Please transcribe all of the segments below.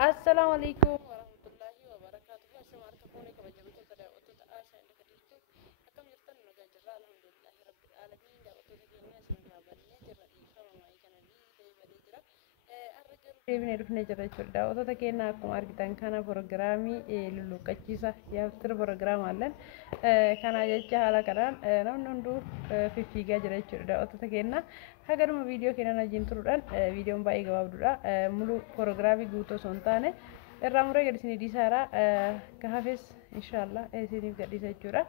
السلام عليكم ورحمة الله وبركاته. سمعت كونك بجمعت تدعوت تآسى عندك ديرتو أكم يرتن نجا جرا الحمد لله رب العالمين دعوت تجينا سنة بني جرا إيفا ما يكنا لي بدي جرا الرجال بني رفنا جرا شو دعوت تجينا أكم أرجع كنا برنامج لولو كتيسا يا ترى برنامج مالن كان أجتها على كلام نندو في فيجا جرا شو دعوت تجينا hagaruma video kenan ajin turudan video baay'ee gabaabdudha mulu programii guutuu sontaane irraa muree gadisni disara kahafes inshallah isiniif gadisa jechuudha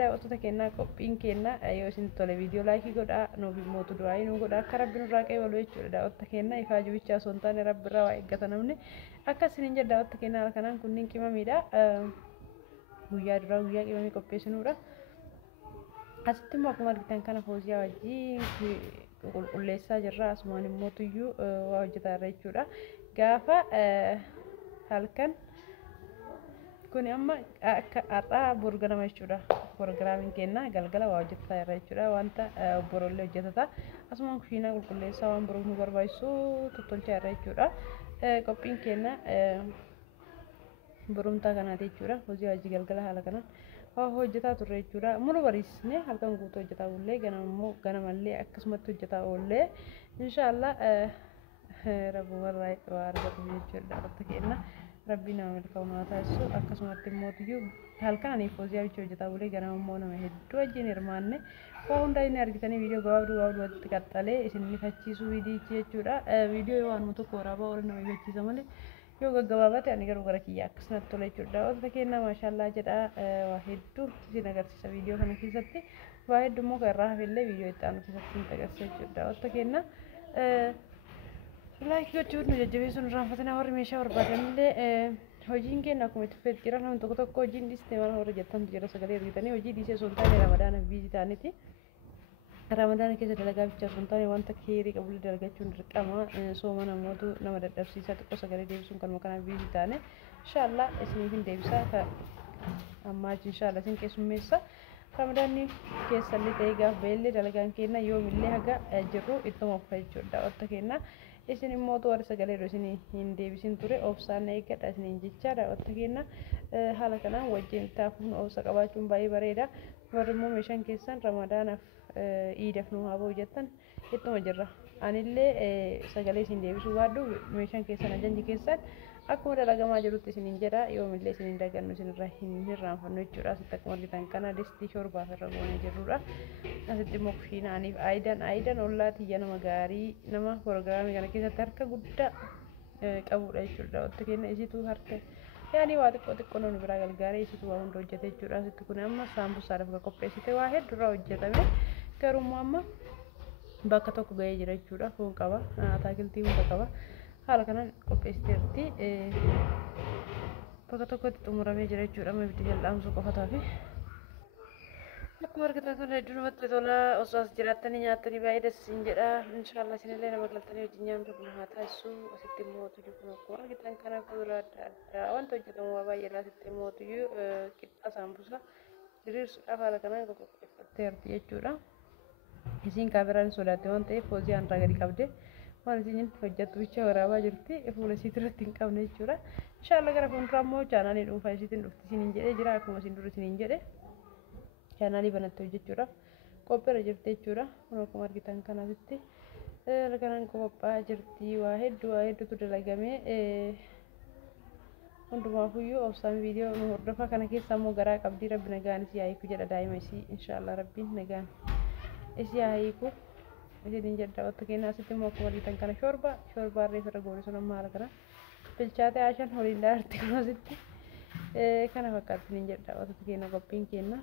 daawwattoota kennaa qophiin kenna yoo isin tole video like godha nuuf mootu du'aa nu godha akka rabbiin irraa qeebalu jechuudha daawwattoota kennaa ifaa jibichaa sontaane rabbi irraa waa eeggata namni akka isiniin jedha daawwattoota kennaa kanaan kunniin qimamiidha guyyaa duraa guyyaa qimamii qopheessinuudha asitti immoo akkuma argitan kana foosiyaa wajjin qulqulleessaa jirra asumaan immoo tuyyuu waa hojjetaa irra jechuudha gaafa halkan kun amma akka har'aa burganama jechuudha pirogiraamiin kenna galgala waa hojjetaa irra jechuudha wanta borollee hojjetata asumaan kushiinaa qulqulleessaa waan biroo nu barbaachisu tottolchaa irra jechuudha qophiin kenna burumtaa kanaati jechuudha hojii wajji galgala haala kanaan hojjetaa turre jechuudha mulu bariisne halkan guutuu hojjetaa oollee ganamallee akkasumatti hojjetaa oollee inshallah rabbuma irraa waa argatu jechuudha dhaloota kenna rabbi nama milkaa'u taasisu akkasumatti immoo tiyyuu halkan aniif hojii abichaa hojjetaa oollee ganama immoo nama hedduu wajjin hirmaanne waa hundaa inni argitanii viidiyoo gabaabduu walitti qaxxalee isin ifachiisuu viidiyichi jechuudha viidiyoo yoo waanuma tokko waraabaa oolan nama ifachiisa malee yoo gaggabaabate ani garuu gara kiyya akkasumatti tole jechuudha wanta kenna maashaallah jedha waa hedduu isin agarsiisa viidiyoo kana keessatti waa hedduu immoo kan irraa hafillee viidiyoo itti aanu keessatti isin agarsiisa jechuudha wanta kenna like gochuun nu jajjabeessuun irraanfatina warri meeshaa barbaadanillee hojiin kenna akkuma itti fufeetti jira namni tokko tokko hojiin dhiisne waan warra jettantu jira sagalee argitanii hojii dhiisee osoo hin taane ramadaana biizii ta'aniiti Ramadan keessa dalagaa bichaa osoo hin taane wanta keerii qabullee dalagachuun dirqama sooma namootu nama dadhabsiisaa xiqqoo sagalee deebisuun kanuma kanaan biizii taane inshallah isiniif hin deebisaa ammaa inshallah isin keessummeessa Ramadaanni keessallee ta'ee gaaf beellee dalagaan kenna yoomillee haga jirru ittuma fufa jechuudha wanta kenna isin immoo warri sagalee isin hin deebisin ture obsaan eeggadha isiniin jechaadha wanta kenna haala kanaan wajjin taafuun obsa qabaachuun baay'ee bareeda warri immoo meeshaan keessan ramadaanaaf iidaf nu haa jettan ittuma jirra anillee sagalee isin deebisuu baadhu meeshaan keessan ajanji keessan akkuma dalagamaa jirutti isiniin jedha yoomillee isiniin dagannu isinirraa hin hirraanfannu jechuudha asitti akkuma argitan kana distii shorbaaf irra goonee jirrudha asitti immoo kushiina aniif aayidan ollaa tiyya nama gaarii nama pirogiraamii kana keessatti harka guddaa qabudha jechuudha wanta kenna isitu harka yaani waa xiqqoo namni biraa galgaaree isitu waa hunda hojjete jechuudha asitti kun amma saambusaadhaaf kan qopheessite waa hedduurraa hojjetame garuu amma bakka tokko ga'ee jira jechuudha foon qaba ataakiltii hunda qaba haala kanaan qopheessiteerti bakka tokkotti xumuramee jira jechuudha amma ibiddi jal'aamsuu qofataafi akkuma argitan kana hedduu namatti tola osoo as jiraattanii nyaattanii baay'ee dasisiin jedha inshallah isinillee nama galtanii hojii nyaantu kun haa taasisu asitti immoo tuyyuu kun akkuma argitan kana fuula adda addaa wanta hojjetamu waa baay'eedha asitti immoo tuyyuu qixxa saambusa diriirsuudhaaf haala kanaan qopheeffatteerti jechuudha isin kaameraan sodaatte waan ta'eef hojii aanirraa gadi qabde waan isin hojjettu bicha waraabaa jirti fuula isiitti irratti hin qabne jechuudha inshallah gara fuulduraa immoo chaanaalii dhuunfaa isiitiin dhufti isiniin jedhee jira akkuma isin dura isiniin jedhe chaanaalii banatte hojjechuudhaaf qophiirra jirti jechuudha kun akkuma argitan kanatti kanaan qophaa'aa jirti waa hedduutu dalagamee hundumaafuyyuu obsaan viidiyoo nu hordofaa kana keessa immoo garaa qabdii rabbi nagaan isii haayiku jedha daa'ima isii inshallah rabbiin nagaan isii haayiku isin jedha wanta kenna asitti immoo akkuma argitan kana shorbaa reefa goone sun amma haala kana bilchaatee ashan horiin dhaarti kun asitti kana fakkaatti isin jedha wanta kenna qophiin kenna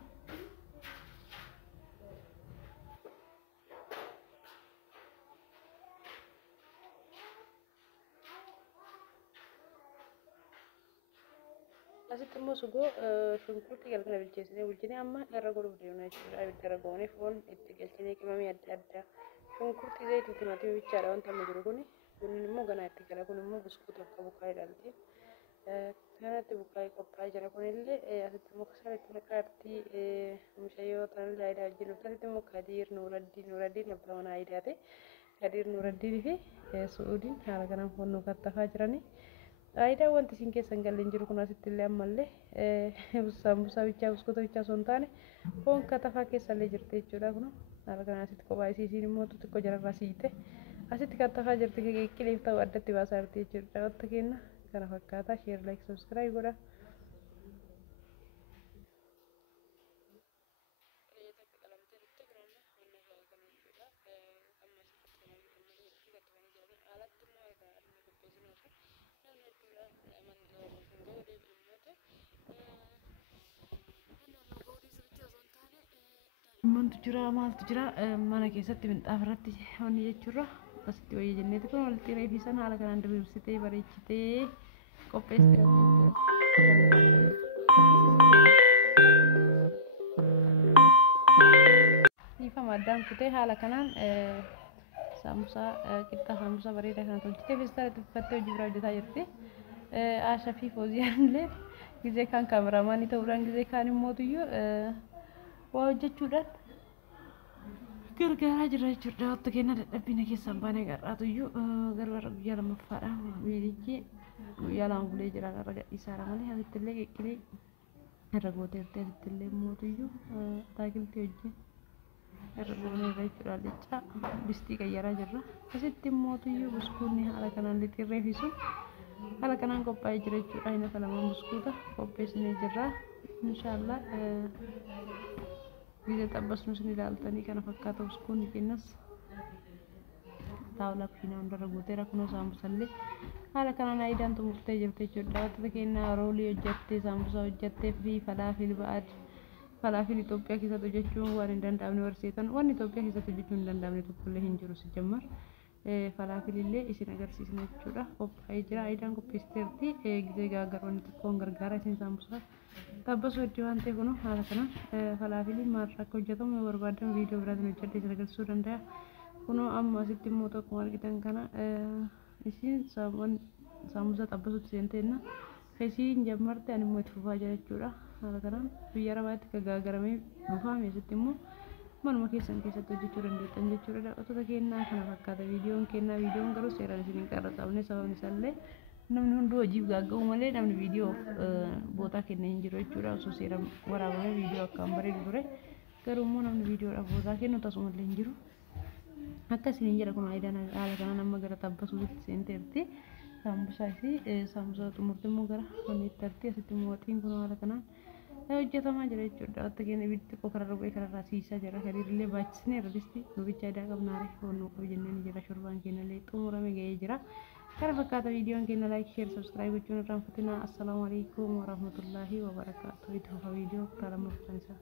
asitti immoo sugoo shunkurtii galgala bilcheessinee bulchinee amma irra godhuuf deemna jechuudha ibidda irra goonee foon itti galchinee qimamii adda addaa shunkurtii zayitii timaatimii bichaadha wanta amma jiru kun immoo ganaa itti gala kun immoo buskuuta akka bukaa'ee dhalti kanatti bukaa'ee qophaa'ee jira kunillee asitti immoo kasaan itti naqaatti mishayyoo tanillee aayidaa wajjin asitti immoo Kadiir Nuuraddiin abbaa manaa aayidaate Kadiir Nuuraddiin fi Suudiin haala kanaan foon nu kattafaa jiranii Ayidaa wanti isin keessan galeen jiru kun asitti illee ammallee sambuusaa bichaa biskoota bichaa osoo hin taane foon katafaa keessa illee jirti jechuudha kun haala kanaan asitti kophaa isiin immoo xixiqqoo jararraa siite asitti katafaa jirti qileef ta'u addatti baasaa jirti jechuudha wanta kenna kana fakkaata sheer laayik sabskiraayib godha. Mantu jira maaltu jira mana keessatti minxaaf irratti honni jechuudha asitti wayya jenneeti kun walitti reefii sana haala kanaan diriirsitee bareechitee qopheessitee ifama addaan kutee haala kanaan sambuusaa qixxaa sambuusaa bareedaa kana tolchitee feestaala uffattee hojii biraa hojjetaa jirti. Aashaa fi Fooziyaan illee gisee kaan kaameraamaanii ta'uudhaan gisee kaan immootuyyuu waa hojjechuudhaan gargaaraa jira jechuudha. Wanta kenna dadhabbiina keessaan baanee garraatuyyuu gargaara guyyaa lammaffaadha. Miilichi guyyaa lama bulee jira garra gadhiisaadha malee asitti illee qeqqilee irra gooteertee asitti illee immootuyyuu taakiltii hojii irra goonee irra jechuudha. Lichaa distii qayyaraa jirra. Asitti immootuyyuu buskuunni haala kanaan lixirree fi sun haala kanaan qophaa'ee jira jechuudha. Inni lamaan buskuuta qopheessinee jirra. Inshaallah ጊዜ ጠበስነው ስንላልተኒ ከነ ፈካተ ውስኩን ይከነስ ታውላ ፊና እንደረጉት ተረክኖ ሳምቡሳለ ሀለ ከናና አይዳን ተሙርተ ጀርተ ጀዳት ተከና ሮሊ ጀርተ ሳምቡሳ ጀርተ ፍሪ ፈላፊል ባድ ፈላፊል ኢትዮጵያ ኪሰቶ ጀቹን ዋን እንደንዳምነ ወርሴተን ዋን ኢትዮጵያ ኪሰቶ ጀቹን እንደንዳምነ ተኩለ ሂንጅሩ ሲጀመር ፈላፊል ለ እሺ ነገር ሲስነቹዳ ቆጳይ ጅራ አይዳን ኮፒስተርቲ ጊዜ ጋገሮን ተኮን ገርጋራ ሲን ሳምቡሳ tabbas hojii waan ta'eef kun haala kanaan falaafilii maal akka hojjetamu barbaadan viidiyoo biraatiin hojjedhee isin agarsiisuu danda'a. Kun amma asitti immoo tokkuma argitan kana isiin saamusaa tabbasuutti seenteenna isiin jammarte ani immoo itti fufaa jira jechuudha. Haala kanaan biyya arabaatti kan gaagaramee dhufame asitti immoo manuma keessatti hojjechuu dandeettan jechuudha. Daawwattoota kennaa kana fakkaata viidiyoon garuu seeraan isin hin qarratsamne sababni isaallee namni hunduu hojiif gaaga'u malee namni viidiyoo bootaa kennee hin jiru jechuudha. Osoo seera waraabamee viidiyoo akkaan bareedu ture garuu immoo namni viidiyoodhaaf bootaa kennu tasumallee hin jiru. Akkasiin jedha kun aayidaan haala kanaan amma gara tabbasuutti seenteerti. Saambusaa fi saambusaa xumurte immoo gara honiitti arti asitti immoo waxiin kun haala kanaan hojjetamaa jira jechuudha. Wanta keenya ibiddii xiqqoo kararra bu'ee kararraa siisaa jira. Kadiirillee baachisnee irra disti nubicha aadaa qabnaare foonnoo qabu jenneen jira. Shorbaan keenyallee xumurame ga'ee jira. Kana fakkaata viidiyoon keenya laayik sheer sabskiraayib gochuun irraan fatina. Assalaamu alaikum warahmatullaahi wabarakaatuh. Itti fufa viidiyoo kutaa lammaffaan isaa.